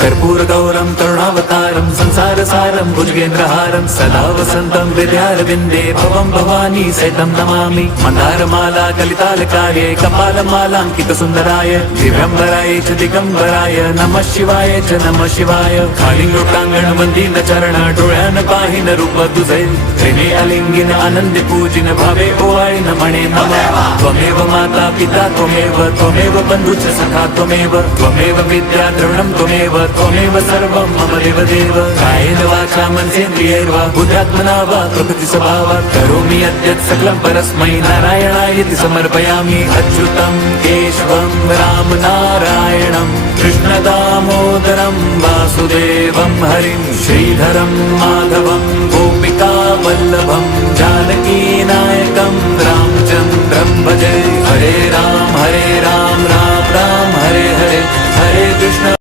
कर्पूरगौरं करुणावतारं संसारसारं भुजगेन्द्रहारं सदा वसन्तं हृदयारविन्दे भवं भवानी सहितं नमामि। मन्दारमाला कलितालकार्ये कपालमालाङ्कितसुन्दराय दिव्यम्बराय च दिगम्बराय नमः शिवाय च नमः शिवाय। कालिंगोटांगण चरण डोळ्यान पाहिन रूप तुझे प्रेमे अलिंगिन आनंदी पूजिन भावे ओवाळीन म्हणे नमः। त्वमेव माता पिता त्वमेव बंधुश्च सखा त्वमेव विद्या द्रविणं त्वमेव सर्वं मम देवदेव। कायेन वाचा मनसेन्द्रियैर्वा बुद्ध्यात्मना वा प्रकृतिस्वभावात् करोमि यद्यत् सकलं परस्मै नारायणायति समर्पयामि। अच्युतं केशवं राम नारायणं कृष्णदामोदरं वासुदेवं हरिं श्रीधरं माधवं गोपिका वल्लभं जानकीनायकं रामचन्द्रं भजे। हरे राम राम राम हरे हरे हरे कृष्ण।